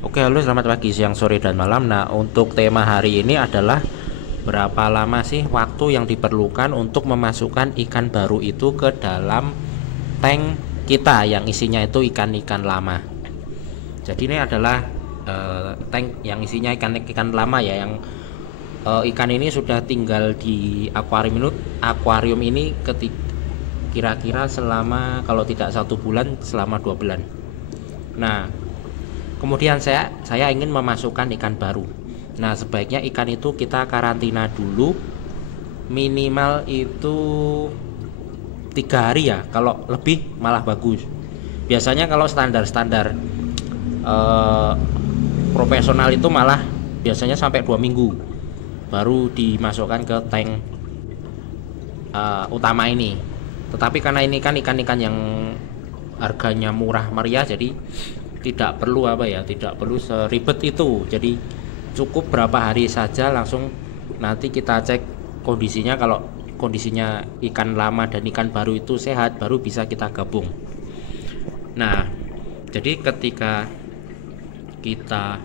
Oke, halo, selamat pagi, siang, sore, dan malam. Nah, untuk tema hari ini adalah berapa lama sih waktu yang diperlukan untuk memasukkan ikan baru itu ke dalam tank kita yang isinya itu ikan-ikan lama. Jadi ini adalah tank yang isinya ikan-ikan lama ya, yang ikan ini sudah tinggal di akuarium ini kira-kira selama, kalau tidak 1 bulan, selama 2 bulan. Nah, kemudian saya ingin memasukkan ikan baru. Nah, sebaiknya ikan itu kita karantina dulu, minimal itu 3 hari ya. Kalau lebih malah bagus. Biasanya kalau standar eh, profesional itu malah biasanya sampai 2 minggu baru dimasukkan ke tank utama ini. Tetapi karena ini kan ikan-ikan yang harganya murah meriah, jadi tidak perlu seribet itu. Jadi cukup berapa hari saja, langsung nanti kita cek kondisinya. Kalau kondisinya ikan lama dan ikan baru itu sehat, baru bisa kita gabung. Nah, jadi ketika kita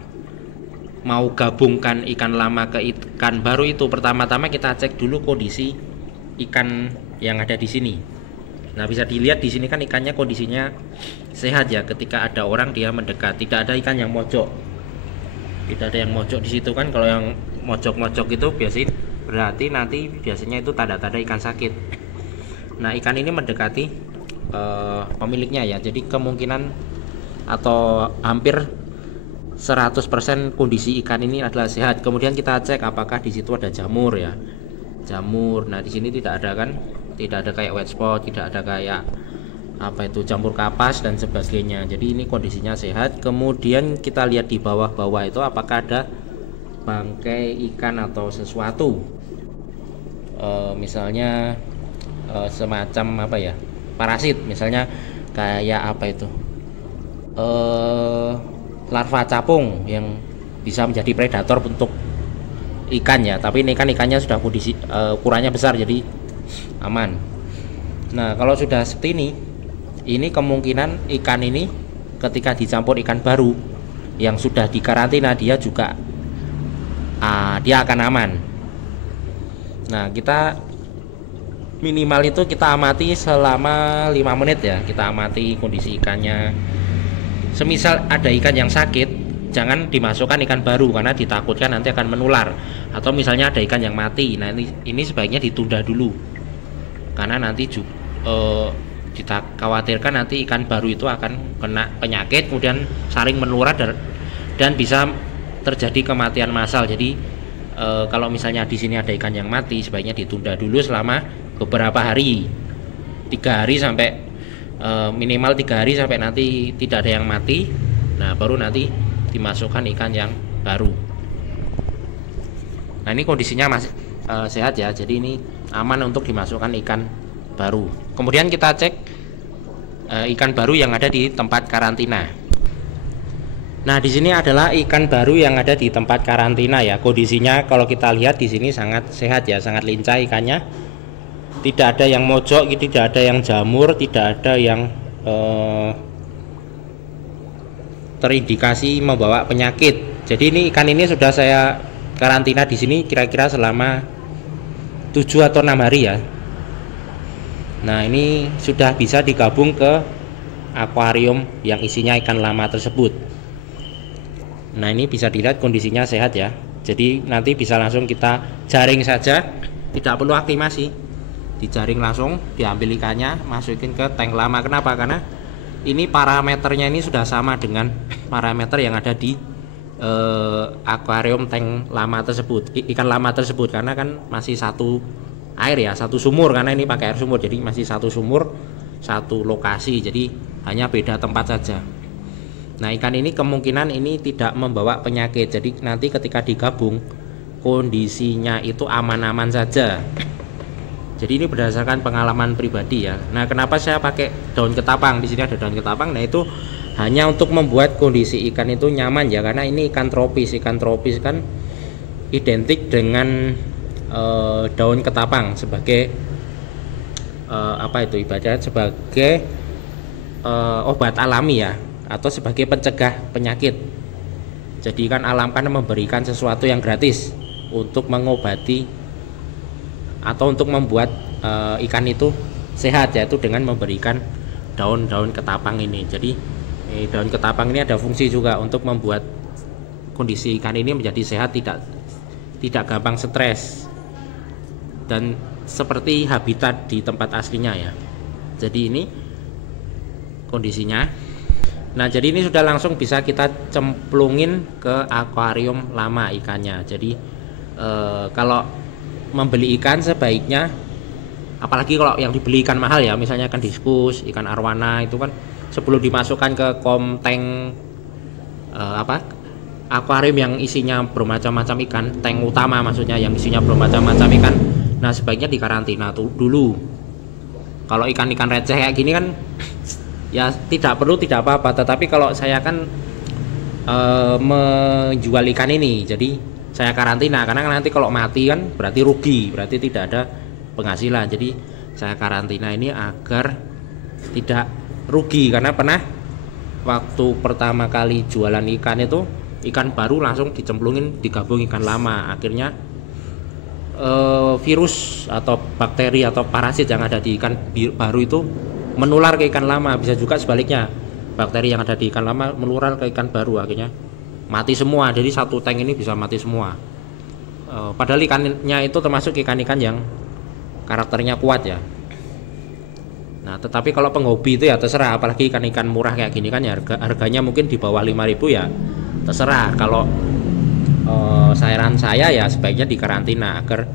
mau gabungkan ikan lama ke ikan baru itu, pertama-tama kita cek dulu kondisi ikan yang ada di sini. Nah, bisa dilihat di sini kan ikannya kondisinya sehat ya. Ketika ada orang dia mendekat, tidak ada ikan yang mojok. Tidak ada yang mojok di situ kan. Kalau yang mojok-mojok itu biasanya berarti nanti biasanya itu tanda-tanda ikan sakit. Nah, ikan ini mendekati pemiliknya ya. Jadi kemungkinan atau hampir 100% kondisi ikan ini adalah sehat. Kemudian kita cek apakah di situ ada jamur ya. Jamur. Nah, di sini tidak ada kan? Tidak ada kayak white spot, tidak ada kayak apa itu jamur kapas dan sebagainya. Jadi ini kondisinya sehat. Kemudian kita lihat di bawah-bawah itu apakah ada bangkai ikan atau sesuatu. Misalnya semacam apa ya? Parasit, misalnya kayak apa itu? Larva capung yang bisa menjadi predator untuk ikan ya. Tapi ini kan ikannya sudah kondisi ukurannya besar, jadi aman. Nah, kalau sudah seperti ini kemungkinan ikan ini ketika dicampur ikan baru yang sudah dikarantina, dia juga dia akan aman. Nah, kita minimal itu kita amati selama 5 menit ya. Kita amati kondisi ikannya. Semisal ada ikan yang sakit, jangan dimasukkan ikan baru karena ditakutkan nanti akan menular. Atau misalnya ada ikan yang mati, nah ini sebaiknya ditunda dulu karena nanti kita khawatirkan nanti ikan baru itu akan kena penyakit, kemudian saling menular dan bisa terjadi kematian massal. Jadi kalau misalnya di sini ada ikan yang mati, sebaiknya ditunda dulu selama beberapa hari, 3 hari sampai minimal 3 hari sampai nanti tidak ada yang mati. Nah, baru nanti dimasukkan ikan yang baru. Nah, ini kondisinya masih sehat ya, jadi ini aman untuk dimasukkan ikan baru. Kemudian kita cek ikan baru yang ada di tempat karantina. Nah, di sini adalah ikan baru yang ada di tempat karantina ya. Kondisinya kalau kita lihat di sini sangat sehat ya, sangat lincah ikannya. Tidak ada yang mojok, tidak ada yang jamur, tidak ada yang terindikasi membawa penyakit. Jadi ini ikan ini sudah saya karantina di sini kira-kira selama 7 atau 6 hari ya. Nah, ini sudah bisa digabung ke akuarium yang isinya ikan lama tersebut. Nah, ini bisa dilihat kondisinya sehat ya. Jadi nanti bisa langsung kita jaring saja, tidak perlu aklimasi. Dijaring langsung, diambil ikannya, masukin ke tank lama. Kenapa? Karena ini parameternya ini sudah sama dengan parameter yang ada di akuarium tank lama tersebut, ikan lama tersebut, karena kan masih satu air ya, satu sumur, karena ini pakai air sumur, jadi masih satu sumur, satu lokasi, jadi hanya beda tempat saja. Nah, ikan ini kemungkinan ini tidak membawa penyakit, jadi nanti ketika digabung kondisinya itu aman-aman saja. Jadi ini berdasarkan pengalaman pribadi ya. Nah, kenapa saya pakai daun ketapang? Di sini ada daun ketapang. Nah, itu hanya untuk membuat kondisi ikan itu nyaman ya, karena ini ikan tropis. Ikan tropis kan identik dengan daun ketapang sebagai apa itu ibaratnya sebagai obat alami ya, atau sebagai pencegah penyakit. Jadi kan alam kan memberikan sesuatu yang gratis untuk mengobati atau untuk membuat ikan itu sehat, yaitu dengan memberikan daun-daun ketapang ini. Jadi daun ketapang ini ada fungsi juga untuk membuat kondisi ikan ini menjadi sehat, tidak gampang stres dan seperti habitat di tempat aslinya ya. Jadi ini kondisinya. Nah, jadi ini sudah langsung bisa kita cemplungin ke akuarium lama ikannya. Jadi kalau membeli ikan sebaiknya, apalagi kalau yang dibeli ikan mahal ya, misalnya ikan diskus, ikan arwana, itu kan sebelum dimasukkan ke konteng akuarium yang isinya bermacam-macam ikan, tank utama maksudnya yang isinya bermacam-macam ikan, nah sebaiknya dikarantina tuh dulu. Kalau ikan-ikan receh kayak gini kan ya tidak perlu, tidak apa-apa. Tetapi kalau saya kan menjual ikan ini, jadi saya karantina, karena nanti kalau mati kan berarti rugi, berarti tidak ada penghasilan. Jadi saya karantina ini agar tidak rugi, karena pernah waktu pertama kali jualan ikan itu, ikan baru langsung dicemplungin, digabung ikan lama, akhirnya virus atau bakteri atau parasit yang ada di ikan baru itu menular ke ikan lama. Bisa juga sebaliknya, bakteri yang ada di ikan lama menular ke ikan baru, akhirnya mati semua. Jadi satu tank ini bisa mati semua. Padahal ikannya itu termasuk ikan-ikan yang karakternya kuat ya. Nah, tetapi kalau penghobi itu ya terserah, apalagi ikan-ikan murah kayak gini kan ya harganya mungkin di bawah 5.000 ya terserah. Kalau saran saya ya sebaiknya dikarantina agar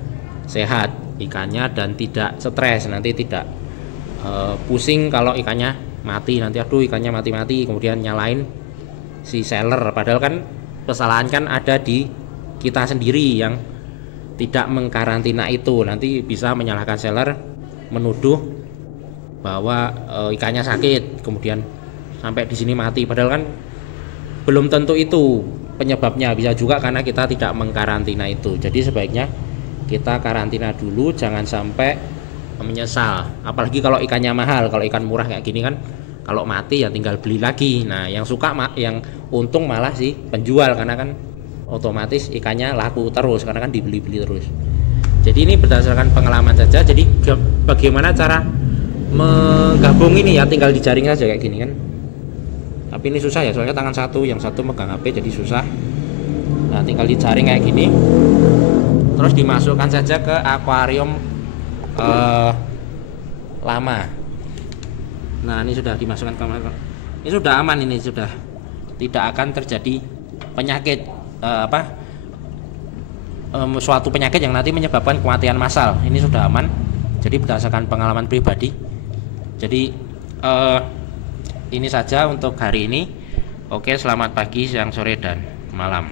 sehat ikannya dan tidak stres, nanti tidak pusing kalau ikannya mati, nanti aduh ikannya mati-mati kemudian nyalain si seller, padahal kan kesalahan kan ada di kita sendiri yang tidak mengkarantina itu. Nanti bisa menyalahkan seller, menuduh bahwa ikannya sakit kemudian sampai di sini mati, padahal kan belum tentu itu penyebabnya, bisa juga karena kita tidak mengkarantina itu. Jadi sebaiknya kita karantina dulu, jangan sampai menyesal. Apalagi kalau ikannya mahal, kalau ikan murah kayak gini kan kalau mati ya tinggal beli lagi. Nah, yang suka yang untung malah si penjual, karena kan otomatis ikannya laku terus karena kan dibeli-beli terus. Jadi ini berdasarkan pengalaman saja. Jadi bagaimana cara menggabung ini ya, tinggal dijaring saja kayak gini kan. Tapi ini susah ya, soalnya tangan satu, yang satu megang HP jadi susah. Nah, tinggal dijaring kayak gini, terus dimasukkan saja ke akuarium lama. Nah, ini sudah dimasukkan ke, ini sudah aman, ini sudah tidak akan terjadi penyakit suatu penyakit yang nanti menyebabkan kematian massal. Ini sudah aman. Jadi berdasarkan pengalaman pribadi. Jadi ini saja untuk hari ini. Oke, selamat pagi, siang, sore, dan malam.